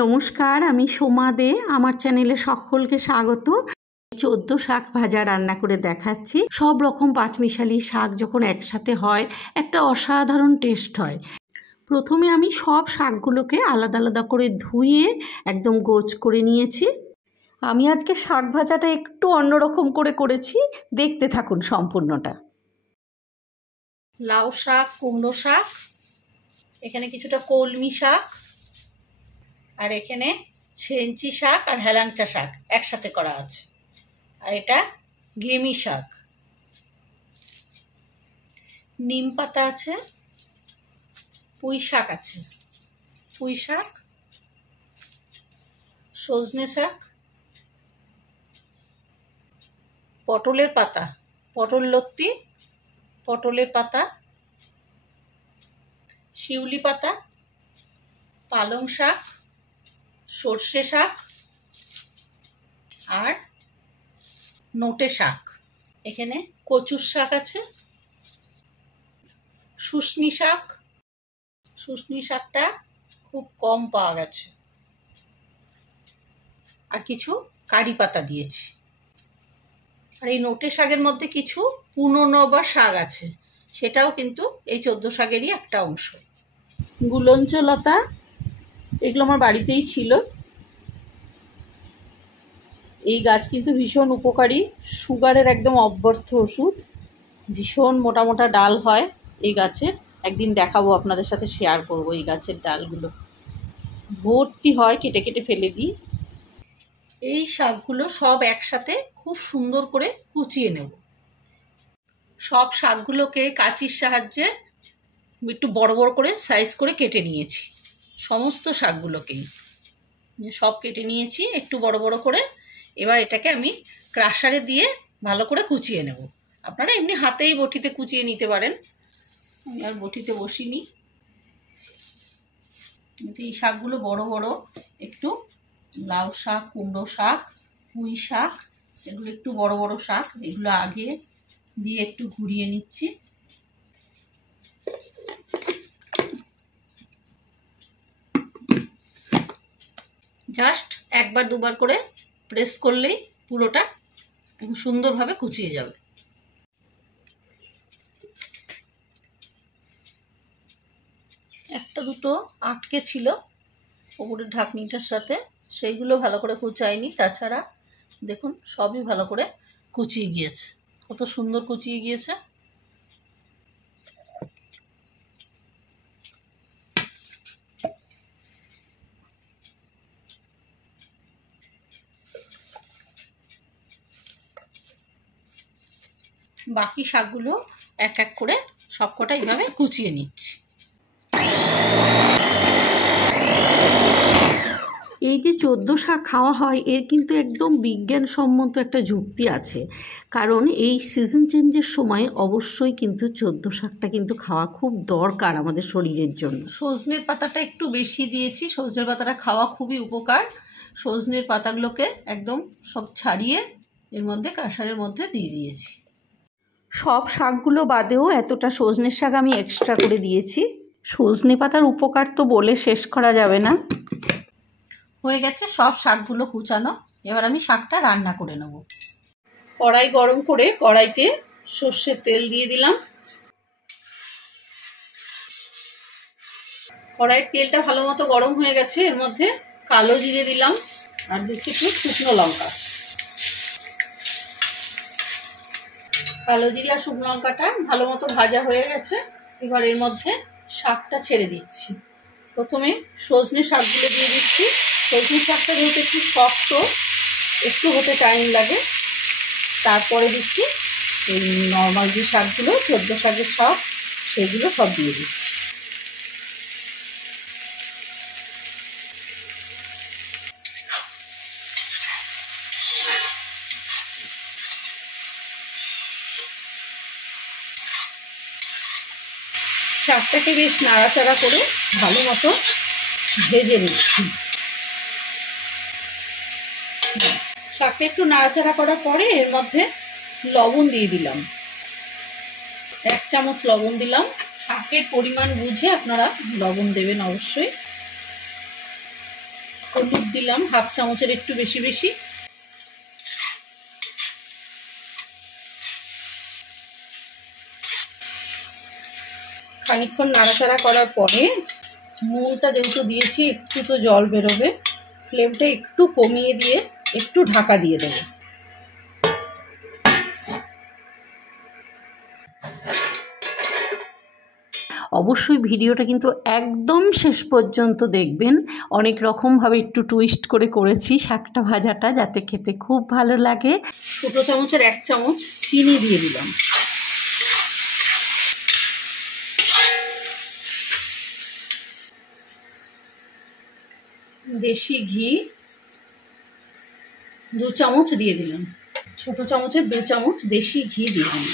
নমস্কার, আমি সোমা দে। আমার চ্যানেলে সকলকে স্বাগত। 14 শাক ভাজা রান্না করে দেখাচ্ছি। সব রকম পাঁচমিশালি শাক যখন একসাথে হয় একটা অসাধারণ টেস্ট হয়। প্রথমে আমি সব শাকগুলোকে আলাদা আলাদা করে ধুয়ে একদম গোছ করে নিয়েছি। আমি আজকে শাক ভাজাটা একটু অন্যরকম করে করেছি, দেখতে থাকুন সম্পূর্ণটা। লাউ শাক, কুমড়ো শাক, এখানে কিছুটা কলমি শাক, আর এখানে ছেঞ্চি শাক আর হেলাঞ্চা শাক একসাথে করা আছে, আর এটা ঘেমি শাক। নিম পাতা আছে, পুঁই শাক আছে, পুঁই শাক, সজনে শাক, পটলের পাতা, পটল লতি, পটলের পাতা, শিউলি পাতা, পালং শাক, সর্ষে শাক আর নোটে শাক। এখানে কচুর শাক আছে, শুশনি শাক, শুশনি শাকটা খুব কম পাওয়া গেছে, আর কিছু কারি পাতা দিয়েছি। আর এই নোটে শাকের মধ্যে কিছু পুনর্নবা শাক আছে, সেটাও কিন্তু এই 14 শাকেরই একটা অংশ। গুলঞ্চ লতা, এগুলো আমার বাড়িতেই ছিল। এই গাছ কিন্তু ভীষণ উপকারী, সুগারের একদম অব্যর্থ ওষুধ। ভীষণ মোটা মোটা ডাল হয় এই গাছের, একদিন দেখাবো আপনাদের সাথে, শেয়ার করব। এই গাছের ডালগুলো ভর্তি হয়, কেটে কেটে ফেলে দিই। এই শাকগুলো সব একসাথে খুব সুন্দর করে কুচিয়ে নেব। সব শাকগুলোকে কাঁচির সাহায্যে একটু বড় বড় করে সাইজ করে কেটে নিয়েছি। সমস্ত শাকগুলোকেই সব কেটে নিয়েছি একটু বড় বড় করে। এবার এটাকে আমি ক্রাশারে দিয়ে ভালো করে কুচিয়ে নেব। আপনারা এমনি হাতেই বটিতে কুচিয়ে নিতে পারেন, আমি আর বটিতে বসিনি। এই শাকগুলো বড় বড়, একটু লাউ শাক, কুমড়ো শাক, পুঁই শাক, এগুলো একটু বড় বড় শাক। এগুলো আগে দিয়ে একটু ঘুরিয়ে নিচ্ছি। জাস্ট একবার দুবার করে প্রেস করলেই পুরোটা খুব সুন্দরভাবে কুচিয়ে যাবে। একটা দুটো আটকে ছিল ওপরের ঢাকনিটার সাথে, সেইগুলো ভালো করে কুচাইনি। তাছাড়া দেখুন সবই ভালো করে কুচিয়ে গিয়েছে, কত সুন্দর কুচিয়ে গিয়েছে। বাকি শাকগুলো এক এক করে সবকটা এইভাবে কুচিয়ে নিচ্ছি। এই যে 14 শাক খাওয়া হয়, এর কিন্তু একদম বিজ্ঞানসম্মত একটা যুক্তি আছে। কারণ এই সিজন চেঞ্জের সময় অবশ্যই কিন্তু 14 শাকটা কিন্তু খাওয়া খুব দরকার আমাদের শরীরের জন্য। সজনের পাতাটা একটু বেশি দিয়েছি, সজনের পাতাটা খাওয়া খুবই উপকার। সজনের পাতাগুলোকে একদম সব ছাড়িয়ে এর মধ্যে কাঁসারের মধ্যে দিয়ে দিয়েছি। সব শাকগুলো বাদেও এতটা সজনের শাক আমি এক্সট্রা করে দিয়েছি। সজনে পাতার উপকার তো বলে শেষ করা যাবে না। হয়ে গেছে সব শাকগুলো কুচানো। এবার আমি শাকটা রান্না করে নেব। কড়াই গরম করে কড়াইতে সর্ষের তেল দিয়ে দিলাম। কড়াইয়ের তেলটা ভালো মতো গরম হয়ে গেছে। এর মধ্যে কালো জিরে দিলাম আর দিচ্ছি একটু শুকনো লঙ্কা। কালো জিরে আর শুকনো লঙ্কাটা ভালো মতো ভাজা হয়ে গেছে। এবার এর মধ্যে শাকটা ছেড়ে দিচ্ছি। প্রথমে সজনে শাকগুলো দিয়ে দিচ্ছি। সজনে শাকটা যেহেতু একটু শক্ত, একটু হতে টাইম লাগে। তারপরে দিচ্ছি এই নর্মাল যে শাকগুলো, 14 শাকের শাক, সেগুলো সব দিয়ে দিচ্ছি। শাকটাকে বেশ নাড়াচাড়া করে ভালো মতো ভেজে নিচ্ছি। শাকটা একটু নাড়াচাড়া করার পরে এর মধ্যে লবণ দিয়ে দিলাম। 1 চামচ লবণ দিলাম। শাকের পরিমাণ বুঝে আপনারা লবণ দেবেন অবশ্যই। হলুদ দিলাম হাফ চামচের একটু বেশি বেশি। খানিকক্ষণ নাড়াচাড়া করার পরে নুনটা যেহেতু দিয়েছি একটু তো জল বেরোবে, ফ্লেমটা একটু কমিয়ে দিয়ে একটু ঢাকা দিয়ে দেবো। অবশ্যই ভিডিওটা কিন্তু একদম শেষ পর্যন্ত দেখবেন। অনেক রকমভাবে একটু টুইস্ট করে করেছি শাকটা ভাজাটা, যাতে খেতে খুব ভালো লাগে। ছোটো চামচের 1 চামচ চিনি দিয়ে দিলাম। দেশি ঘি 2 চামচ দিয়ে দিলাম। ছোটো চামচের 2 চামচ দেশি ঘি দিলাম।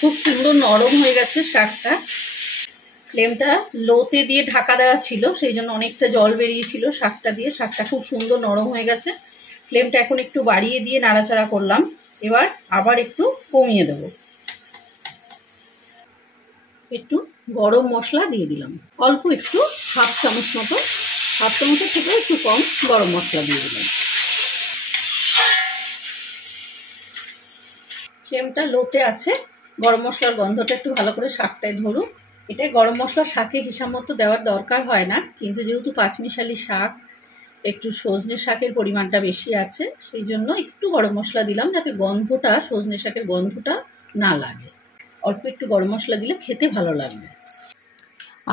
খুব সুন্দর নরম হয়ে গেছে শাকটা। ফ্লেমটা লোতে দিয়ে ঢাকা দেওয়া ছিল, সেই জন্য অনেকটা জল বেরিয়েছিল শাকটা দিয়ে। শাকটা খুব সুন্দর নরম হয়ে গেছে। ফ্লেমটা এখন একটু বাড়িয়ে দিয়ে নাড়াচাড়া করলাম। এবার আবার একটু কমিয়ে দেব। একটু গরম মশলা দিয়ে দিলাম, অল্প একটু হাফ চামচ মতো, হাফ চামচের থেকে একটু কম গরম মশলা দিয়ে দিলাম। ফ্লেমটা লোতে আছে। গরম মশলার গন্ধটা একটু ভালো করে শাকটায় ধরুক। এটা গরম মশলা শাকে হিসাব মতো দেওয়ার দরকার হয় না, কিন্তু যেহেতু পাঁচমিশালি শাক, একটু সজনে শাকের পরিমাণটা বেশি আছে, সেই জন্য একটু গরম মশলা দিলাম, যাতে গন্ধটা, সজনে শাকের গন্ধটা না লাগে। অল্প একটু গরম মশলা দিলে খেতে ভালো লাগবে।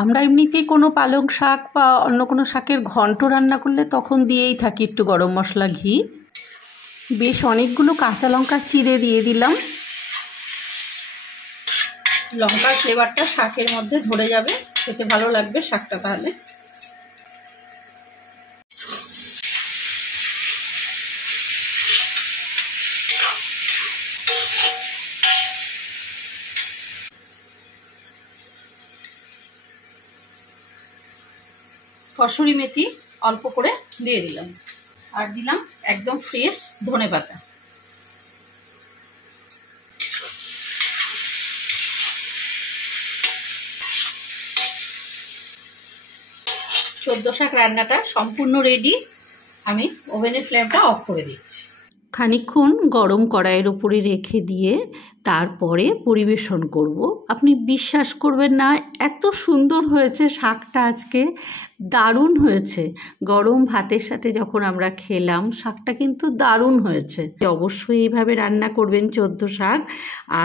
আমরা এমনিতেই কোনো পালং শাক বা অন্য কোনো শাকের ঘন্ট রান্না করলে তখন দিয়েই থাকি একটু গরম মশলা, ঘি। বেশ অনেকগুলো কাঁচা লঙ্কা চিড়ে দিয়ে দিলাম। লঙ্কার ফ্লেভারটা শাকের মধ্যে ধরে যাবে, খেতে ভালো লাগবে শাকটা। তাহলে কসুরি মেথি অল্প করে দিয়ে দিলাম, আর দিলাম একদম ফ্রেশ ধনেপাতা। চোদ্দ শাক রান্নাটা সম্পূর্ণ রেডি। আমি ওভেনের ফ্লেমটা অফ করে দিচ্ছি। খানিকক্ষণ গরম কড়াইয়ের উপরে রেখে দিয়ে তারপরে পরিবেশন করব। আপনি বিশ্বাস করবেন না, এত সুন্দর হয়েছে শাকটা আজকে, দারুণ হয়েছে। গরম ভাতের সাথে যখন আমরা খেলাম, শাকটা কিন্তু দারুণ হয়েছে। অবশ্যই এইভাবে রান্না করবেন 14 শাক।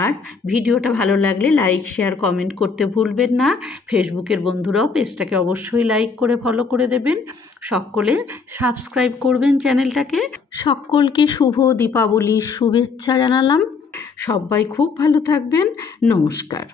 আর ভিডিওটা ভালো লাগলে লাইক, শেয়ার, কমেন্ট করতে ভুলবেন না। ফেসবুকের বন্ধুরাও পেজটাকে অবশ্যই লাইক করে ফলো করে দেবেন। সকলে সাবস্ক্রাইব করবেন চ্যানেলটাকে। সকলকে শুভ দীপাবলির শুভেচ্ছা জানালাম। সবাই খুব ভালো থাকবেন। নমস্কার।